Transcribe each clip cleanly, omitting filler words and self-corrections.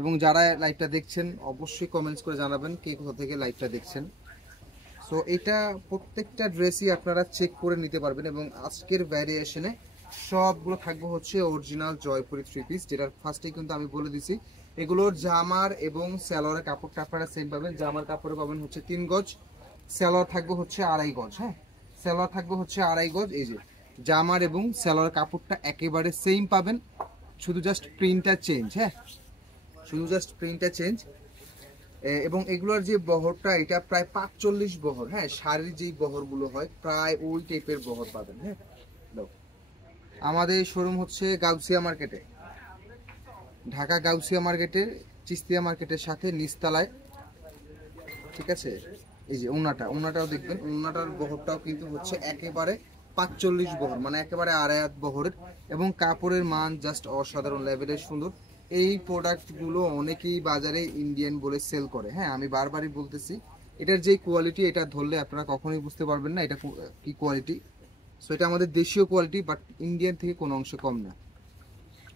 এবং যারা লাইভটা দেখছেন অবশ্যই কমেন্টস করে জানাবেন কে কোথা থেকে লাইভটা দেখছেন। সো এটা প্রত্যেকটা ড্রেসই আপনারা চেক করে নিতে পারবেন এবং আজকের ভ্যারিয়েশনে সবগুলো থাকবে হচ্ছে অরিজিনাল জয়পুরি থ্রি পিস, যেটার ফার্স্টেই কিন্তু আমি বলে দিছি এগুলোর জামার এবং সালোয়ারের কাপড়টা আপনারা সেম পাবেন। জামার কাপড়ে পাবেন হচ্ছে 3 গজ, সালোয়ার থাকবে হচ্ছে 2.5 গজ। হ্যাঁ, সালোয়ার থাকবে হচ্ছে 2.5 গজ। এই যে জামার এবং সালোয়ার কাপড়টা একেবারে সেম পাবেন, শুধু জাস্ট প্রিন্টটা চেঞ্জ। হ্যাঁ, শুধু জাস্ট প্রিন্টটা চেঞ্জ। এবং এগুলোর যে বহরটা এটা প্রায় 45 বহর। হ্যাঁ, শাড়ির যেই বহরগুলো হয় প্রায় ওই টাইপের বহর পাবেন। হ্যাঁ, আমাদের শোরুম হচ্ছে গাউসিয়া মার্কেটে, ঢাকা গাউসিয়া মার্কেটের চিস্তিয়া মার্কেটের সাথে নিচতলায়। ঠিক আছে, এই যে ওনাটাও দেখবেন, ওনাটার বহরটাও কিন্তু হচ্ছে একেবারে 45 বহর, মানে একেবারে আড়াই হাত বহরের, এবং কাপড়ের মান জাস্ট অসাধারণ লেভেলের সুন্দর। এই প্রোডাক্টগুলো অনেকেই বাজারে ইন্ডিয়ান বলে সেল করে। হ্যাঁ, আমি বারবারই বলতেছি এটার যে কোয়ালিটি, এটা ধরলে আপনারা কখনোই বুঝতে পারবেন না এটা কি কোয়ালিটি। সো এটা আমাদের দেশীয় কোয়ালিটি, বাট ইন্ডিয়ান থেকে কোনো অংশে কম না।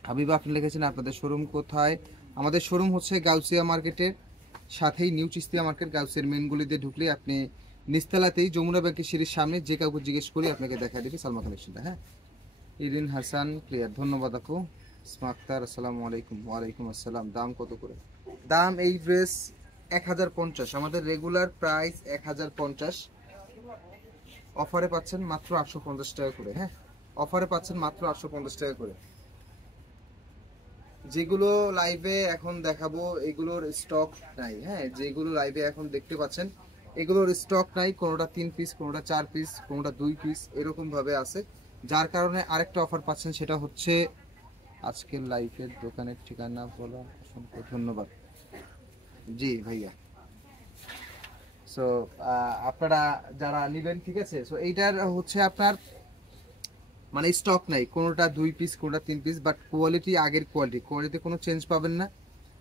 হাবিবা আপনি লিখেছেন আপনাদের শোরুম কোথায়? আমাদের শোরুম হচ্ছে গাউসিয়া মার্কেটের সাথেই নিউ চিস্তিয়া মার্কেট। গাউসিয়ার মেন গলিতে ঢুকলে আপনি নিচতলাতেই যমুনা ব্যাংকের সিঁড়ির সামনে যে কাউকে জিজ্ঞেস করি আপনাকে দেখা দেবে সালমা কালেকশনটা। হ্যাঁ, ইরিন হাসান প্লেয়ার, ধন্যবাদ আপু। ইসমা আসসালামু আলাইকুম। ওয়ালাইকুম আসসালাম। দাম কত করে? দাম এই ড্রেস 1050, আমাদের রেগুলার প্রাইস 1050, অফারে পাচ্ছেন মাত্র 850 টাকা করে। হ্যাঁ, অফারে পাচ্ছেন মাত্র 850 টাকা করে। যেগুলো লাইভে এখন দেখাবো এগুলোর স্টক নাই। হ্যাঁ, যেগুলো লাইভে এখন দেখতে পাচ্ছেন এগুলোর স্টক নাই, কোনোটা 3 পিস, কোনোটা 4 পিস, কোনোটা 2 পিস, এরকম ভাবে আছে। যার কারণে আরেকটা অফার পাচ্ছেন, সেটা হচ্ছে আজকের লাইভের দোকানের ঠিকানা বলা। অসংখ্য ধন্যবাদ। জি ভাইয়া। সো আপনারা যারা নেবেন, ঠিক আছে, সো এইটার হচ্ছে আপনার মানে স্টক নাই, কোনোটা 2 পিস, কোনোটা 3 পিস, বাট কোয়ালিটি আগের কোয়ালিটিতে কোনো চেঞ্জ পাবেন না।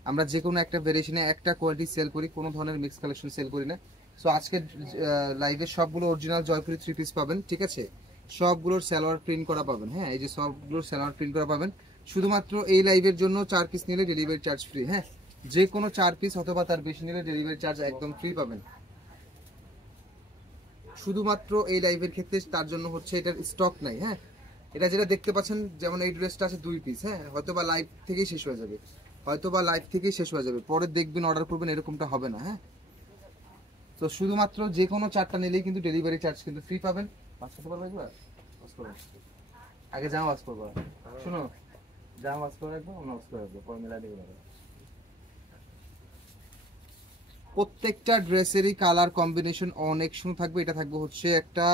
আমরা যে কোনো একটা ভেরিয়েশনে একটা কোয়ালিটি সেল করি, কোনো ধরনের মিক্স কালেকশন সেল করি না। সো আজকে লাইভে সবগুলো অরিজিনাল জয়পুরি 3 পিস পাবেন। ঠিক আছে, সবগুলোর সালোয়ার প্রিন্ট করা পাবেন। হ্যাঁ, এই যে সবগুলোর সালোয়ার প্রিন্ট করা পাবেন। শুধুমাত্র এই লাইভের জন্য 4 পিস নিলে ডেলিভারি চার্জ ফ্রি। হ্যাঁ, যে কোনো 4 পিস অথবা তার বেশি নিলে ডেলিভারি চার্জ একদম ফ্রি পাবেন। শুধুমাত্র এই লাইভের ক্ষেত্রে, তার জন্য হচ্ছে এটার স্টক নাই। হ্যাঁ, এটা যেটা দেখতে পাচ্ছেন, যেমন এই ড্রেসটা আছে 2 পিস। হ্যাঁ, হয়তোবা লাইভ থেকেই শেষ হয়ে যাবে, পরে দেখবেন অর্ডার করবেন, এরকমটা হবে না। হ্যাঁ, তো শুধুমাত্র যে কোনো 4টা নিলেই কিন্তু ডেলিভারি চার্জ কিন্তু ফ্রি পাবেন। পাঁচ করতে পারবো একবার, আগে জামা ওয়াশ করবো, শুনো, জামা ওয়াশ করে রাখবো, অন্য ওয়াশ করে রাখবো, পরে মেলা দিয়ে রাখবো। প্রত্যেকটা ড্রেসেরই কালার কম্বিনেশন অনেক সুন্দর থাকবে। এটা থাকবে হচ্ছে একটা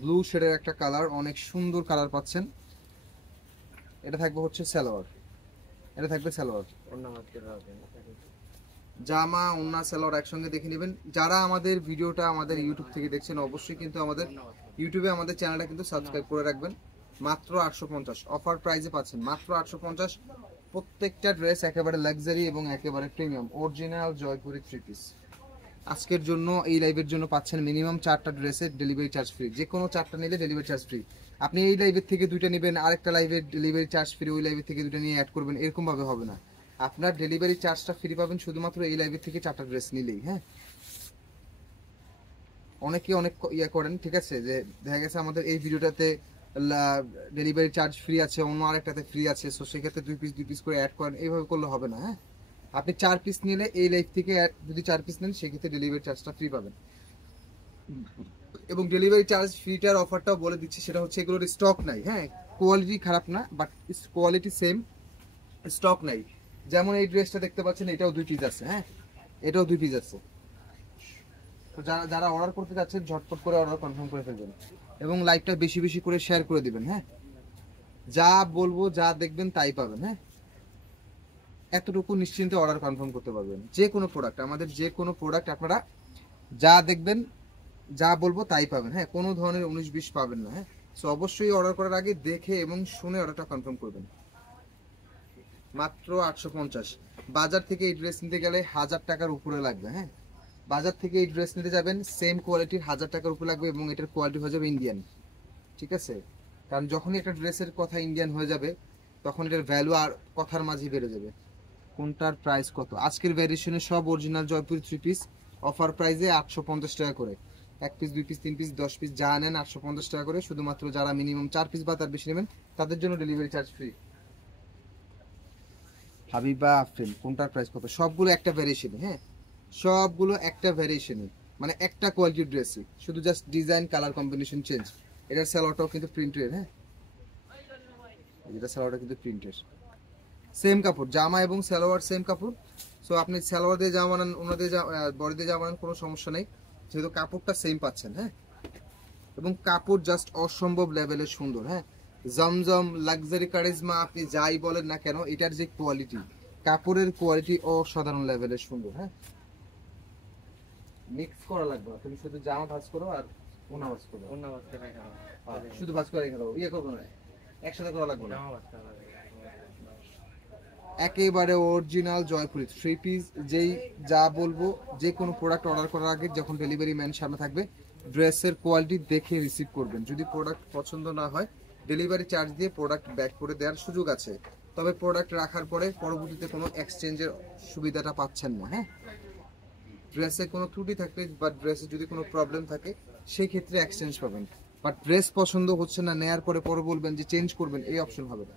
ব্লু শেডের একটা কালার, অনেক সুন্দর কালার পাচ্ছেন। এটা থাকবে হচ্ছে সালোয়ার, এটা থাকবে সালোয়ার, জামা ওন্না সালোয়ার একসঙ্গে দেখে নেবেন। যারা আমাদের ভিডিওটা আমাদের ইউটিউব থেকে দেখছেন অবশ্যই কিন্তু আমাদের ইউটিউবে আমাদের চ্যানেলটা কিন্তু সাবস্ক্রাইব করে রাখবেন। মাত্র 850 অফার প্রাইসে পাচ্ছেন, মাত্র 850। প্রত্যেকটা ড্রেস একেবারে লাক্সারি এবং একেবারে প্রিমিয়াম অরিজিনাল জয়পুরি 3 পিস। আজকের জন্য এই লাইভের জন্য পাচ্ছেন মিনিমাম 4টা ড্রেসের ডেলিভারি চার্জ ফ্রি। যে কোনো 4টা নিলে ডেলিভারি চার্জ ফ্রি। আপনি এই লাইভের থেকে 2টা নেবেন, আরেকটা লাইভের ডেলিভারি চার্জ ফ্রি, ওই লাইভের থেকে 2টা নিয়ে অ্যাড করবেন, এরকম ভাবে হবে না। আপনার ডেলিভারি চার্জটা ফ্রি পাবেন শুধুমাত্র এই লাইভের থেকে 4টা ড্রেস নিলেই। হ্যাঁ, অনেকে অনেক ইয়ে করেন, ঠিক আছে, যে দেখা গেছে আমাদের এই ভিডিওটাতে ডেলিভারি চার্জ ফ্রি আছে, অন্য আরেকটাতে ফ্রি আছে, সো সেক্ষেত্রে 2 পিস করে অ্যাড করেন, এইভাবে করলে হবে না। হ্যাঁ, আপনি 4 পিস নিলে এই লাইভ থেকে যদি 4 পিস নেন সেক্ষেত্রে ডেলিভারি চার্জটা ফ্রি পাবেন। এবং ডেলিভারি চার্জ ফ্রিটার অফারটাও বলে দিচ্ছি, সেটা হচ্ছে এগুলোর স্টক নাই। হ্যাঁ, কোয়ালিটি খারাপ না, বাট কোয়ালিটি সেম, স্টক নাই। যেমন এই ড্রেসটা দেখতে পাচ্ছেন, এটাও 2 পিস আছে। হ্যাঁ, এটাও 2 পিস আছে। তো যারা অর্ডার করতে যাচ্ছেন ঝটপট করে অর্ডার কনফার্ম করে ফেলবেন এবং লাইভটা বেশি বেশি করে শেয়ার করে দিবেন। হ্যাঁ, যা বলবো যা দেখবেন তাই পাবেন। হ্যাঁ, এতটুকু নিশ্চিন্তে অর্ডার কনফার্ম করতে পারবেন। যে কোনো প্রোডাক্ট, আমাদের যে কোনো প্রোডাক্ট আপনারা যা দেখবেন যা বলবো তাই পাবেন। হ্যাঁ, কোনো ধরনের 19-20 পাবেন না। হ্যাঁ, সো অবশ্যই অর্ডার করার আগে দেখে এবং শুনে অর্ডারটা কনফার্ম করবেন। মাত্র 850। বাজার থেকে এই ড্রেস নিতে গেলে 1000 টাকার উপরে লাগবে। হ্যাঁ, বাজার থেকে এই ড্রেস নিতে যাবেন সেম কোয়ালিটির 1000 টাকার উপরে লাগবে এবং এটার কোয়ালিটি হয়ে যাবে ইন্ডিয়ান। ঠিক আছে, কারণ যখনই একটা ড্রেসের কথা ইন্ডিয়ান হয়ে যাবে তখন এটার ভ্যালু আর কথার মাঝে বেড়ে যাবে। কোনটার প্রাইস কত? আজকের ভ্যারিয়েশনে সব অরিজিনাল জয়পুরি 3 পিস অফার প্রাইসে 850 টাকা করে। 1 পিস 2 পিস 3 পিস 10 পিস যা নেন 850 টাকা করে। শুধুমাত্র যারা মিনিমাম 4 পিস বা তার বেশি নেবেন তাদের জন্য delivery charge free. Habiba Afrin কোনটার প্রাইস কত? সবগুলো একটা ভ্যারিয়েশনে, হ্যাঁ সবগুলো একটা ভ্যারিয়েশনে, মানে একটা কোয়ালিটির ড্রেসই, শুধু just design colour combination change. এটার সালোয়ারটাও কিন্তু প্রিন্টেড, হ্যাঁ এটা সালোয়ারটা কিন্তু প্রিন্টেড, সেম কাপড়, জামা এবং সালোয়ার সেম কাপড়। সো আপনি সালোয়ার দিয়ে জামা বানান, ওনাদের বডি দিয়ে জামা বানান, কোনো সমস্যা নেই, যেহেতু কাপড়টা সেম পাচ্ছেন। হ্যাঁ এবং কাপড় জাস্ট অসম্ভব লেভেলের সুন্দর। হ্যাঁ জমজম লাক্সারি কারিজমা আপনি যাই বলেন না কেন, এটার যে কোয়ালিটি, কাপড়ের কোয়ালিটি অসাধারণ লেভেলের সুন্দর। হ্যাঁ মিক্স করা লাগবে না, তুমি শুধু জামা ভাঁজ করো আর ওনা ভাঁজ করো, শুধু ভাঁজ করে রেখে দাও, ইয়ে করবো না, একসাথে করা লাগবে না। একেবারে অরিজিনাল জয়পুরি 3 পিস, যেই যা বলবো, যে কোনো প্রোডাক্ট অর্ডার করার আগে যখন ডেলিভারি ম্যান সামনে থাকবে ড্রেসের কোয়ালিটি দেখে রিসিভ করবেন। যদি প্রোডাক্ট পছন্দ না হয় ডেলিভারি চার্জ দিয়ে প্রোডাক্ট ব্যাক করে দেওয়ার সুযোগ আছে, তবে প্রোডাক্ট রাখার পরে পরবর্তীতে কোনো এক্সচেঞ্জের সুবিধাটা পাচ্ছেন না। হ্যাঁ ড্রেসে কোনো ত্রুটি থাকলে বা ড্রেসে যদি কোনো প্রবলেম থাকে সেই ক্ষেত্রে এক্সচেঞ্জ পাবেন, বাট ড্রেস পছন্দ হচ্ছে না নেয়ার পরে পরে বলবেন যে চেঞ্জ করবেন, এই অপশন হবে না।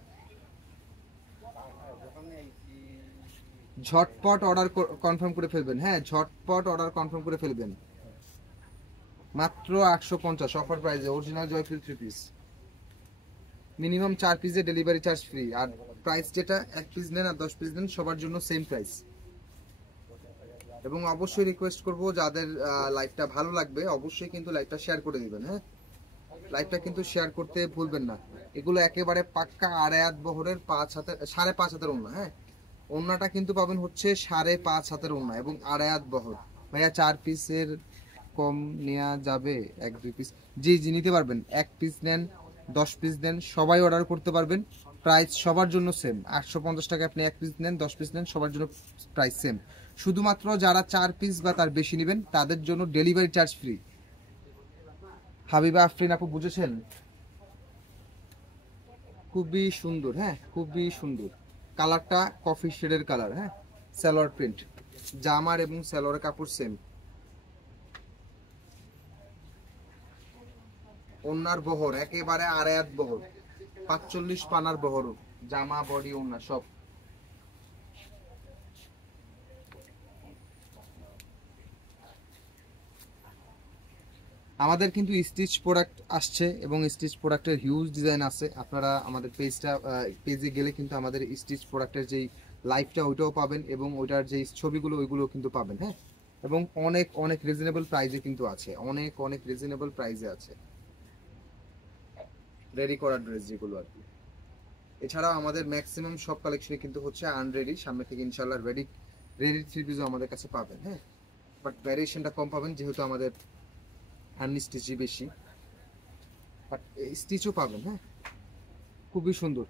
ঝটপট অর্ডার কনফার্ম করে ফেলবেন, হ্যাঁ ঝটপট অর্ডার কনফার্ম করে ফেলবেন। মাত্র 850 অফার প্রাইসে অরিজিনাল জয়পুরি 3 পিস, মিনিমাম 4 পিসে ডেলিভারি চার্জ ফ্রি। আর প্রাইস যেটা 1 পিস নেন আর 10 পিস নেন সবার জন্য সেম প্রাইস। এবং অবশ্যই রিকোয়েস্ট করব যাদের লাইভটা ভালো লাগবে অবশ্যই কিন্তু লাইভটা শেয়ার করে দিবেন। হ্যাঁ লাইভটা কিন্তু শেয়ার করতে ভুলবেন না। এগুলো একেবারে পাক্কা আড়াই হাত বহরের 5 হাতের 5.5 হাতের ওড়না। হ্যাঁ ওড়নাটা কিন্তু পাবেন হচ্ছে 5.5 হাতের ওড়না এবং আড়াই হাত বহর। ভাইয়া 4 পিসের কম নেওয়া যাবে? 1-2 পিস জি জি নিতে পারবেন, 1 পিস নেন 10 পিস নেন সবাই অর্ডার করতে পারবেন। প্রাইস সবার জন্য সেম, 850 টাকা। আপনি 1 পিস নেন 10 পিস নেন সবার জন্য প্রাইস সেম। শুধুমাত্র যারা 4 পিস বা তার বেশি নেবেন তাদের জন্য delivery charge free. Habiba Afrin আপু বুঝেছেন? খুবই সুন্দর, হ্যাঁ খুবই সুন্দর কালারটা, কফি শেডের কালার। হ্যাঁ সালোয়ার প্রিন্ট, জামার এবং সালোয়ারের কাপড় সেম। ওন্নার বহর একেবারে আড়াই হাত বহর, 45 পানার বহর, জামা বডি ওন্না সব। আমাদের কিন্তু স্টিচ প্রোডাক্ট আসছে এবং স্টিচ প্রোডাক্টের হিউজ ডিজাইন আছে। আপনারা আমাদের পেজে গেলে কিন্তু আমাদের স্টিচ প্রোডাক্টের যেই লাইভটা ওইটাও পাবেন এবং ওইটার যেই ছবিগুলো ওইগুলো কিন্তু পাবেন। হ্যাঁ এবং অনেক অনেক রিজনেবল প্রাইসে কিন্তু আছে, অনেক অনেক রিজনেবল প্রাইসে আছে রেডি করা ড্রেস যেগুলো আর কি। এছাড়াও আমাদের ম্যাক্সিমাম সব কালেকশনে কিন্তু হচ্ছে আনরেডি, সামনে থেকে ইনশাল্লাহ রেডি 3 পিসও আমাদের কাছে পাবেন। হ্যাঁ বাট ভ্যারিয়েশনটা কম পাবেন যেহেতু আমাদের আনস্টিচই বেশি, বাট স্টিচও পাবেন। হ্যাঁ খুবই সুন্দর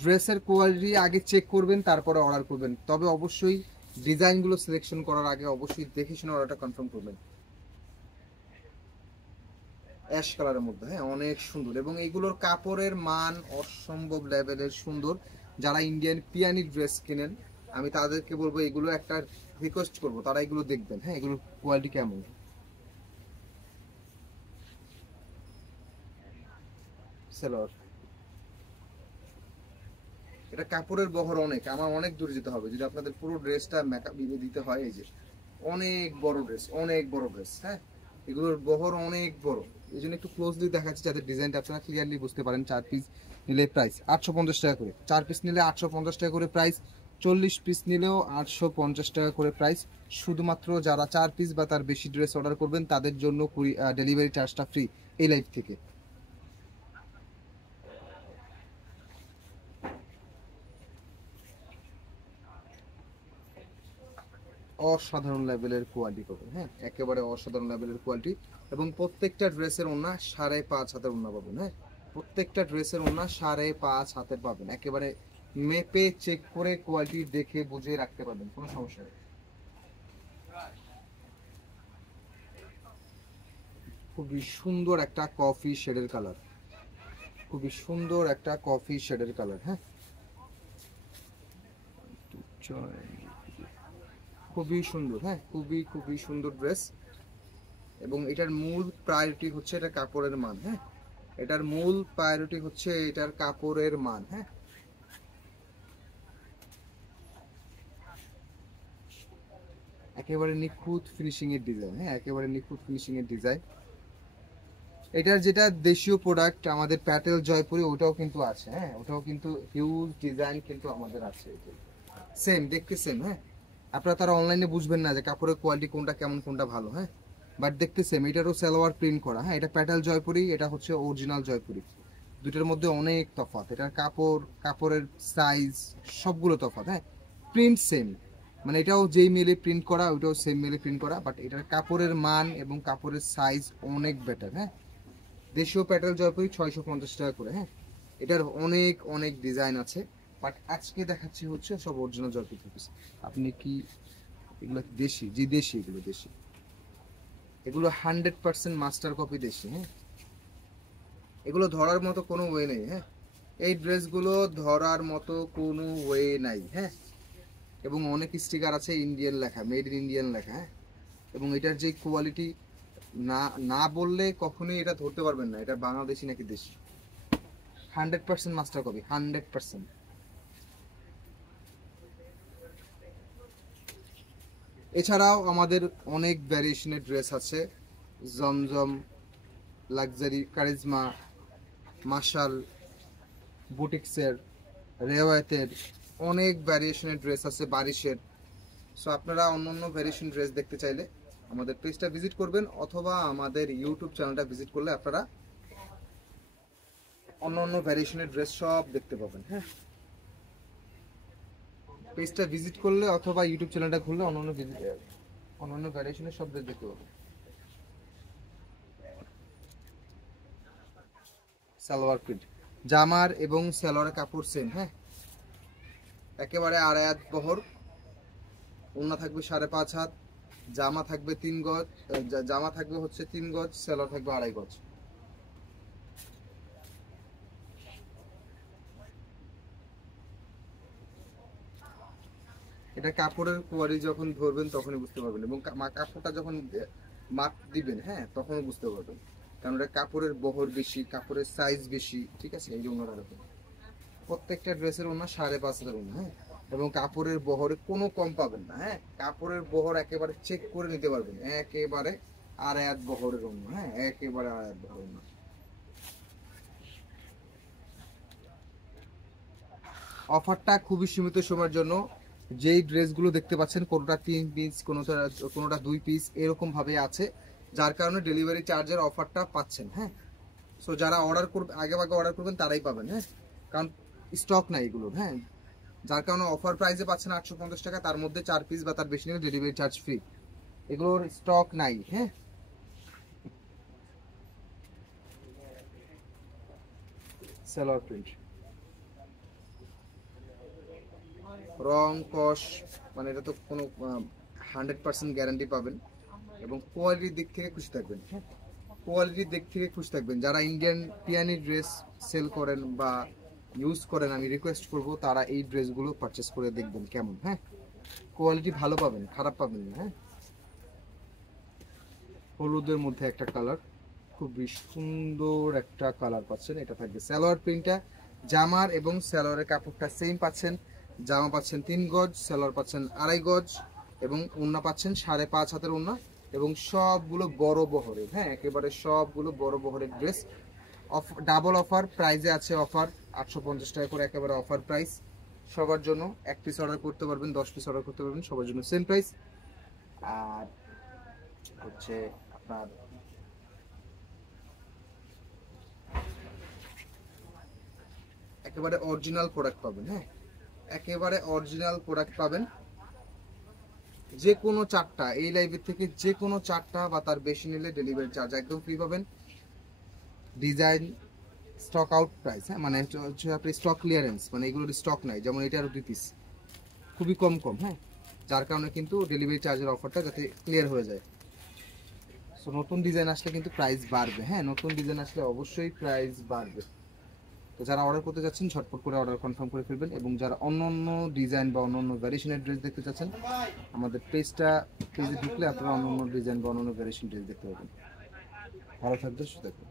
ড্রেসের কোয়ালিটি আগে চেক করবেন তারপরে অর্ডার করবেন, তবে অবশ্যই ডিজাইনগুলো সিলেকশন করার আগে অবশ্যই দেখে শুনে অর্ডারটা কনফার্ম করবেন। অ্যাশ কালারের মধ্যে, হ্যাঁ অনেক সুন্দর এবং এইগুলোর কাপড়ের মান অসম্ভব লেভেলের সুন্দর। যারা ইন্ডিয়ান পিয়ানি ড্রেস কিনেন আমি তাদেরকে বলবো এগুলো একটা রিকোয়েস্ট করবো তারা এগুলো দেখবেন। হ্যাঁ এগুলোর কোয়ালিটি কেমন। সেলর এটা কাপড়ের বহর অনেক, আমার অনেক দূরে যেতে হবে যদি আপনাদের পুরো ড্রেসটা মেকআপ দিতে হয়। এই যে অনেক বড় ড্রেস, অনেক বড় ড্রেস। হ্যাঁ এগুলোর বহর অনেক বড়, এই জন্য একটু ক্লোজলি দেখাচ্ছি যাতে ডিজাইনটা আপনারা ক্লিয়ারলি বুঝতে পারেন। 4 পিস নিলে প্রাইস 850 টাকা করে, 4 পিস নিলে 850 টাকা করে প্রাইস, 40 পিস নিলেও 850 টাকা করে প্রাইস। শুধুমাত্র যারা 4 পিস বা তার বেশি ড্রেস অর্ডার করবেন তাদের জন্য ডেলিভারি চার্জটা ফ্রি এই লাইভ থেকে। অসাধারণ লেভেলের কোয়ালিটি পাবেন। হ্যাঁ একেবারে অসাধারণ লেভেলের কোয়ালিটি এবং প্রত্যেকটা ড্রেসের ওড়না 5.5 হাতের ওড়না পাবেন। হ্যাঁ প্রত্যেকটা ড্রেসের ওড়না 5.5 হাতের পাবেন, একেবারে মেপে চেক করে কোয়ালিটি দেখে বুঝে রাখতে পারবেন, কোনো সমস্যা নেই। খুবই সুন্দর একটা কফি শেডের কালার, খুবই সুন্দর একটা কফি শেডের কালার। হ্যাঁ খুবই সুন্দর, হ্যাঁ খুবই খুবই সুন্দর ড্রেস। এবং এটার মূল প্রায়োরিটি হচ্ছে এটা কাপড়ের মান, হ্যাঁ এটার মূল প্রায়োরিটি হচ্ছে এটার কাপড়ের মান। হ্যাঁ একেবারে নিখুঁত ফিনিশিং এর ডিজাইন, হ্যাঁ একেবারে নিখুঁত ফিনিশিং এর ডিজাইন। এটার যেটা দেশীয় প্রোডাক্ট আমাদের প্যাটেল জয়পুরি, ওটাও কিন্তু আছে, হ্যাঁ ওটাও কিন্তু হিউজ ডিজাইন কিন্তু আমাদের আছে, সেম দেখতে সেম। হ্যাঁ আপনারা তারা অনলাইনে বুঝবেন না যে কাপড়ের কোয়ালিটি কোনটা কেমন কোনটা ভালো, হ্যাঁ বাট দেখতে সেম। এটারও সালোয়ার প্রিন্ট করা, হ্যাঁ এটা প্যাটেল জয়পুরি, এটা হচ্ছে অরিজিনাল জয়পুরি। দুটোর মধ্যে অনেক তফাৎ, এটার কাপড়, কাপড়ের সাইজ সবগুলো তফাৎ। হ্যাঁ প্রিন্ট সেম, মানে এটাও যেই মেলে প্রিন্ট করা ওইটাও সেম মেলে প্রিন্ট করা, বাট এটার কাপড়ের মান এবং কাপড়ের সাইজ অনেক বেটার। হ্যাঁ দেশীয় প্যাটেল জয়পুরি 650 টাকা করে। হ্যাঁ এটার অনেক অনেক ডিজাইন আছে, বাট আজকে দেখাচ্ছি হচ্ছে সব অরিজিনাল জয়পুরি পিস। আপনি কি এগুলো দেশি? জি দেশি, এগুলো দেশি, এগুলো 100% মাস্টার কপি দেশি। হ্যাঁ এগুলো ধরার মতো কোনো ওয়ে নেই। হ্যাঁ এই ড্রেসগুলো ধরার মতো কোনো ওয়ে নাই। হ্যাঁ এবং অনেক স্টিকার আছে ইন্ডিয়ান লেখা, মেড ইন ইন্ডিয়ান লেখা। হ্যাঁ এবং এটার যে কোয়ালিটি, না না বললে কখনোই এটা ধরতে পারবেন না এটা বাংলাদেশি নাকি দেশি। 100% মাস্টার কপি, 100%। এছাড়াও আমাদের অনেক ভ্যারিয়েশনের ড্রেস আছে, জমজম, লাক্সারি, কারিজমা, মার্শাল, বুটিক্সের, রেওয়ায়তের অনেক ভ্যারিয়েশনের ড্রেস আছে, বারিশের। সো আপনারা অন্য অন্য ভ্যারিয়েশন ড্রেস দেখতে চাইলে আমাদের পেজটা ভিজিট করবেন, অথবা আমাদের ইউটিউব চ্যানেলটা ভিজিট করলে আপনারা অন্য অন্য ভ্যারিয়েশনের ড্রেস সব দেখতে পাবেন। হ্যাঁ পেজটা ভিজিট করলে অথবা ইউটিউব চ্যানেলটা খুললে অন্য অন্য ভ্যারিয়েশনের সব ড্রেস দেখতে পাবেন। সালোয়ার প্রিন্ট, জামার এবং সালোয়ারের কাপড় সেম। হ্যাঁ একেবারে আড়াই হাত বহর, ওড়না থাকবে 5.5 হাত, জামা থাকবে 3 গজ, জামা থাকবে হচ্ছে 3 গজ, সালোয়ার থাকবে 2.5 গজ। এটা কাপড়ের কোয়ালিটি যখন ধরবেন তখনই বুঝতে পারবেন, এবং কাপড়টা যখন মাপ দিবেন হ্যাঁ তখনও বুঝতে পারবেন, কারণ এটা কাপড়ের বহর বেশি, কাপড়ের সাইজ বেশি, ঠিক আছে এই জন্য এরকম। প্রত্যেকটা ড্রেসের ওনা 5.5 হাতের ওনা। হ্যাঁ এবং কাপড়ের বহরে কোনো কম পাবেন না। হ্যাঁ কাপড়ের বহর একেবারে চেক করে নিতে পারবেন, একেবারে আড়াই হাত বহরের ওনা। হ্যাঁ একেবারে আড়াই হাত বহরের ওনা। অফারটা খুবই সীমিত সময়ের জন্য। যেই ড্রেসগুলো দেখতে পাচ্ছেন কোনোটা 3 পিস, কোনোটা 2 পিস এরকম ভাবে আছে, যার কারণে ডেলিভারি চার্জের অফারটা পাচ্ছেন। হ্যাঁ সো যারা অর্ডার করবে, আগে ভাগে অর্ডার করবেন তারাই পাবেন। হ্যাঁ কারণ স্টক নাই এগুলোর। হ্যাঁ যার কারণে অফার প্রাইসে পাচ্ছেন 850 টাকা, তার মধ্যে 4 পিস বা তার বেশি নিলে ডেলিভারি চার্জ ফ্রি, এগুলোর স্টক নাই। হ্যাঁ সালোয়ার প্রিন্ট, রং কস মানে এটা তো কোনো 100% গ্যারান্টি পাবেন, এবং কোয়ালিটির দিক থেকে খুশি থাকবেন। হ্যাঁ কোয়ালিটির দিক থেকে খুশি থাকবেন। যারা ইন্ডিয়ান পিয়ানি ড্রেস সেল করেন বা ইউজ করেন, আমি রিকোয়েস্ট করব তারা এই ড্রেসগুলো পারচেস করে দেখবেন কেমন। হ্যাঁ কোয়ালিটি ভালো পাবেন, খারাপ পাবেন না। হ্যাঁ হলুদের মধ্যে একটা কালার, খুবই সুন্দর একটা কালার পাচ্ছেন। এটা থাকবে সালোয়ার প্রিন্টটা, জামার এবং সালোয়ারের কাপড়টা সেম পাচ্ছেন। জামা পাচ্ছেন 3 গজ, সালোয়ার পাচ্ছেন 2.5 গজ, এবং ওড়না পাচ্ছেন 5.5 হাতের ওড়না, এবং সবগুলো বড় বহরের। হ্যাঁ একেবারে সবগুলো বড় বহরের ড্রেস। ডাবল অফার প্রাইজে আছে, অফার 850 টাকা করে একেবারে অফার প্রাইস সবার জন্য। 1 পিস অর্ডার করতে পারবেন, 10 পিস অর্ডার করতে পারবেন, সবার জন্য সেম প্রাইস। আর হচ্ছে আপনার একেবারে অরিজিনাল প্রোডাক্ট পাবেন। হ্যাঁ একেবারে অরিজিনাল প্রোডাক্ট পাবেন। যে কোনো 4টা এই লাইভের থেকে যে কোনো 4টা বা তার বেশি নিলে ডেলিভারি চার্জ একদম ফ্রি পাবেন। ডিজাইন স্টক আউট প্রাইস, হ্যাঁ মানে হচ্ছে আপনি স্টক ক্লিয়ারেন্স, মানে এগুলোর স্টক নাই, যেমন এটা আরও 2 পিস, খুবই কম কম। হ্যাঁ যার কারণে কিন্তু ডেলিভারি চার্জের অফারটা যাতে ক্লিয়ার হয়ে যায়। সো নতুন ডিজাইন আসলে কিন্তু প্রাইস বাড়বে। হ্যাঁ নতুন ডিজাইন আসলে অবশ্যই প্রাইস বাড়বে। তো যারা অর্ডার করতে যাচ্ছেন ঝটপট করে অর্ডার কনফার্ম করে ফেলবেন, এবং যারা অন্য অন্য ডিজাইন বা অন্য অন্য ভ্যারিয়েশনের ড্রেস দেখতে চাচ্ছেন আমাদের পেজে ঢুকলে আপনারা অন্য অন্য ডিজাইন বা অন্য অন্য ভ্যারিয়েশন ড্রেস দেখতে পাবেন। ভালো থাকবেন, সুস্থ থাকবেন।